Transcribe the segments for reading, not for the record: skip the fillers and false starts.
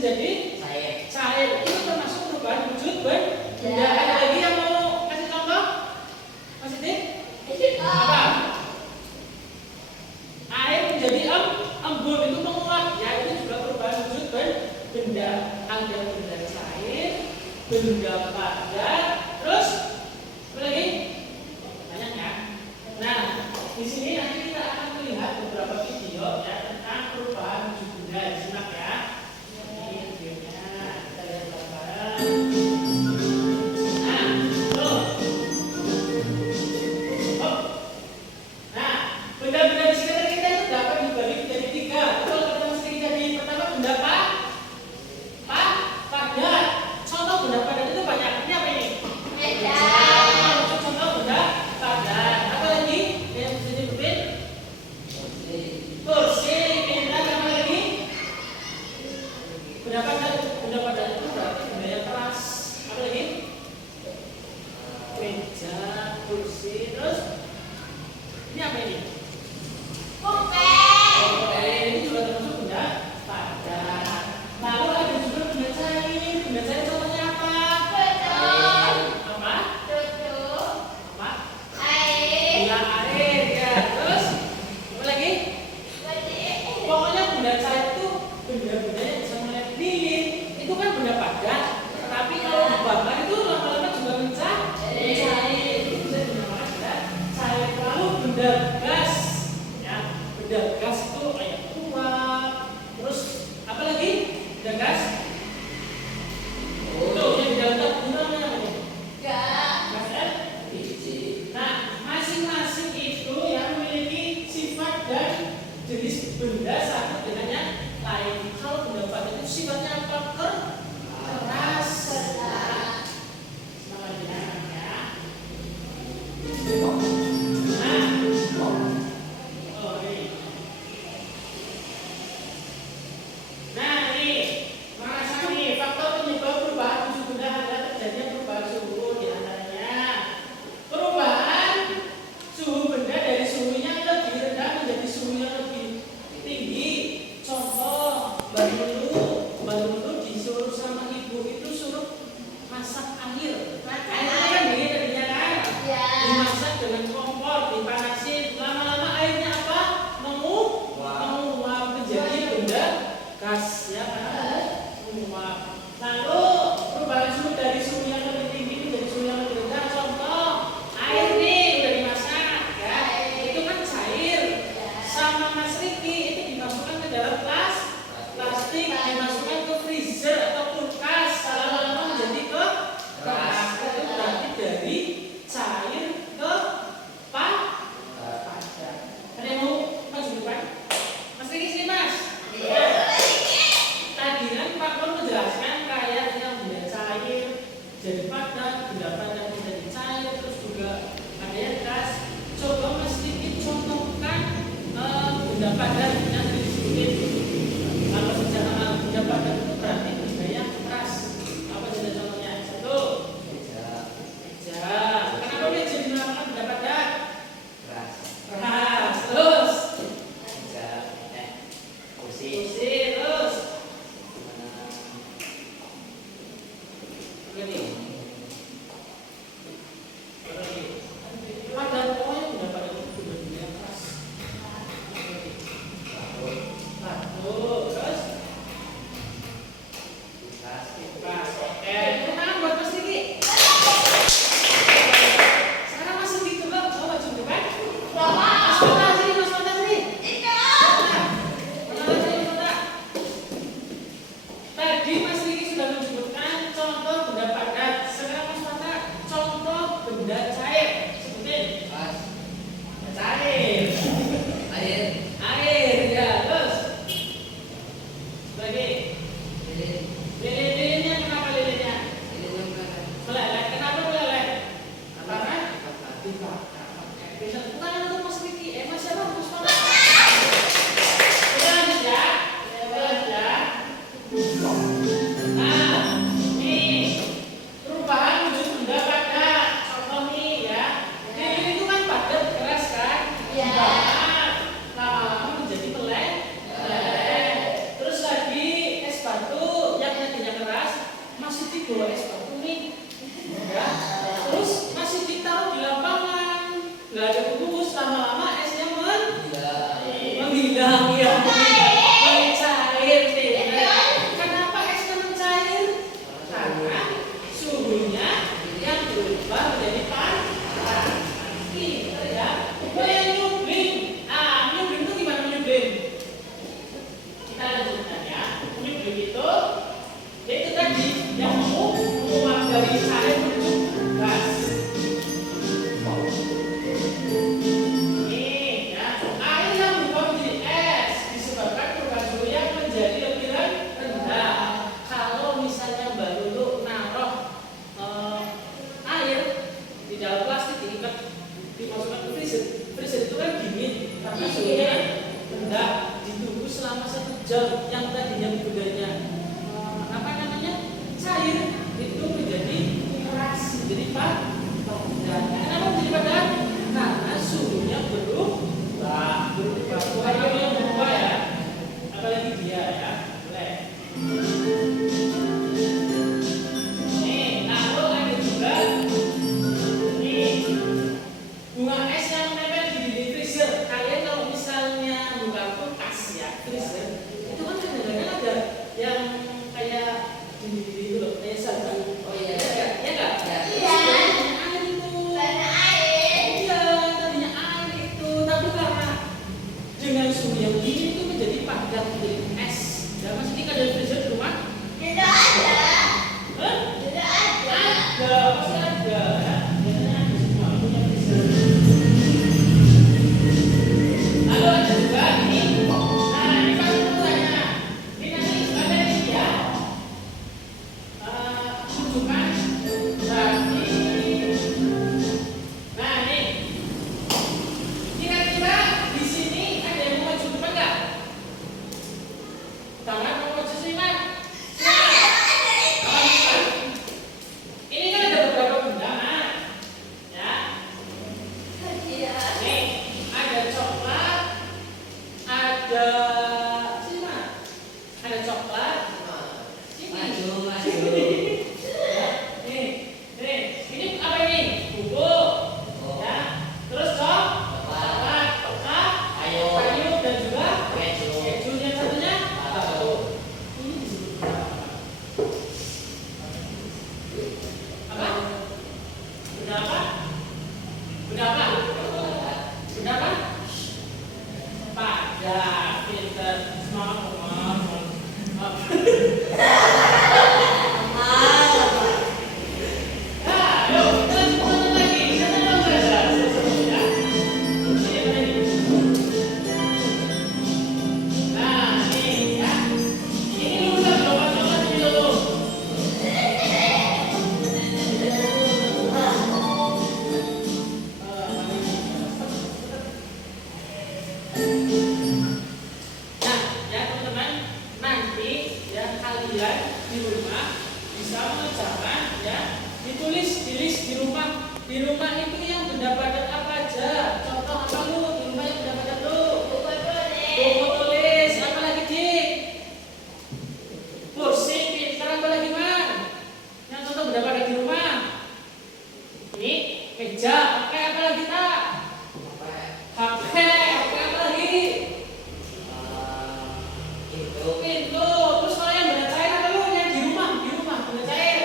menjadi cair. Itu termasuk perubahan wujud benda. Ada lagi yang mau kasih contoh? Mas Siti? Apa? Air menjadi embun, itu menguap. Ya, itu juga perubahan wujud benda. Ada benda cair, benda padat, terus apa lagi? Banyak ya. Nah, di sini nanti kita akan melihat beberapa video ya tentang perubahan wujud benda. Simak ya. Ini videonya. Kita lihat bareng-bareng. Nah, tuh. Oh. Nah, benda-benda di sekitar kita itu dapat dibagi menjadi 3. Betul, kata Mas Riki tadi. Pertama, benda padat. Contoh benda padat itu banyak. Ini apa ini? Contoh benda padat. Apa lagi yang bisa disebutin? Kursi, pindah, apa lagi? Benda padat itu berarti benda yang keras. Apa lagi? Meja, kursi, terus ini apa ini? Ini juga termasuk benda padat. Lalu ada juga benda cair. Benda cair contohnya apa? Apa? Gula air ya. Terus apa lagi? Pokoknya benda cair itu benda-benda yang bisa melihat lilin. Itu kan benda padat. Tapi kalau dibakar itu lama-lama juga mencair. Itu bisa dinamakan benda cair. Lalu benda gas. Ya, benda gas itu kayak uap. Terus apa lagi? Benda gas. Tuh, yang di dalam tabung namanya apa nih? Gas LPG. Nah, masing-masing itu yang memiliki sifat dan jenis benda satu dengan yang lain. Kalau benda padat itu sifatnya apa? Keras. Sama dengan ya. Nah, oh ini. Nah ini, merasakan nih faktor penyebab perubahan wujud benda adalah terjadinya perubahan suhu di antaranya. Perubahan suhu benda dari suhu yang lebih rendah menjadi suhu yang lebih tinggi. Contoh, Mbak Lulu disuruh sama ibu itu suruh masak air. Airnya kan dingin tadinya kan? Dimasak dengan kompor, dipanasin. Lama-lama airnya apa? Menguap menjadi benda gas ya kan? Menguap. Lalu perubahan suhu dari suhu yang lebih tinggi menjadi suhu yang lebih rendah. Contoh, air nih udah dimasak ya. Itu kan cair. Sama Mas Riki itu dimasukkan ke dalam plastik, dimasukkan ke freezer atau kulkas. Lama-lama menjadi keras. Itu berarti dari cair ke padat. Ada yang mau maju depan? Mas Riki sini Mas. yang tadinya bendanya apa namanya cair itu menjadi keras, menjadi padat. Kenapa menjadi padat? Karena suhunya berubah. Bukan kamu yang berubah ya, apalagi dia ya. Boleh. Nih, lalu ada juga nih bunga es yang menempel di dinding freezer. Kalian kalau misalnya buka kulkas ya, freezer itu kan kadang-kadang ada yang kayak dinding itu loh, kayak sabun. Oh iya, ya nggak? Iya. Air itu. Karena air. Iya, tadinya air itu, tapi karena dengan suhu yang tinggi itu menjadi padat, menjadi es. Ya, Mas ini ada freezer di rumah? Tidak ada. Hah? Tidak ada. Ada, pasti ada. Ya. Biasanya ada semua punya freezer. Lalu ada juga ini. Nah, ini pas pertanyaannya. Ini nanti ada ini ya. Tunjukkan berarti. Nah, nih. Kira-kira di sini ada yang mau maju depan nggak? Tangan mau maju sini, Mas? Ini kan ada beberapa benda, Mas. Ya. Nih, ada coklat, ada sini, Mas. Ada coklat. Sini. Ya, nih, ini apa ini? Bubuk. Ya. Terus coklat, kayu dan juga keju. Yang satunya batu. Ini disebut apa? Benda apa? Benda apa? Benda apa? Padat. Pinter. Semangat. Nah, yuk kita lanjut lagi. Siapa yang mau belajar? Ya. Ini apa ini? Nah, ini ya. Ini dulu kan coklat ini dulu. Nah, ya teman-teman, nanti ya kalian di rumah bisa mengerjakan ya, ditulis di list di rumah. Di rumah itu yang benda padat apa aja? Contoh apa lu? Di rumah yang benda padat lu? Buku tulis, apa lagi dik? Kursi, pintar, apa lagi man? Yang contoh benda padat di rumah? Ini meja, oke, apa lagi tak? HP, oke, apa lagi? Pintu. Terus kalau yang benda cair apa lu? Yang di rumah benda cair.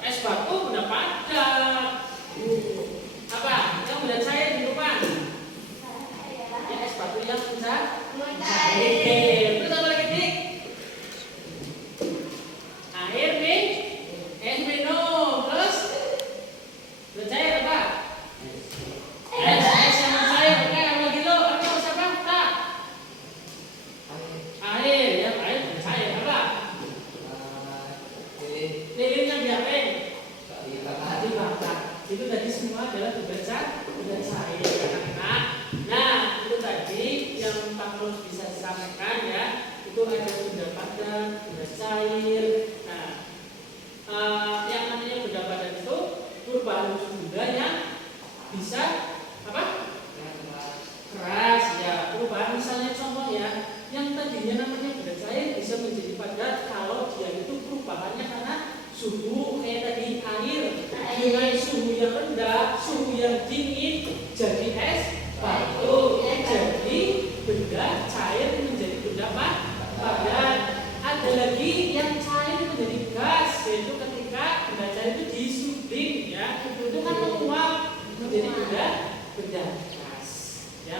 Es batu benda padat. Apa? Yang benda cair di rumah? Ya es batu yang benda cair. Terus apa lagi dik? Air nih, es minum. Terus benda cair apa? Es yang cair. Oke, apa lagi lo? Apa siapa? Tak. Air, ya air benda cair apa? Lilin yang diapain? Dibakar. Itu tadi semua adalah benda cair, anak-anak. Nah, itu tadi yang Pak Ros bisa sampaikan ya. Itu ada benda padat, benda cair. Nah, yang namanya benda padat itu perubahan benda yang bisa apa? Keras ya. Perubahan misalnya contoh ya, yang tadinya namanya benda cair bisa menjadi padat kalau dia itu perubahannya karena suhu kayak tadi air dengan suhu yang rendah, suhu yang dingin jadi es batu, jadi benda cair menjadi benda padat. Ada lagi yang cair menjadi gas, yaitu ketika benda cair itu disuding ya, itu kan menguap menjadi benda gas ya.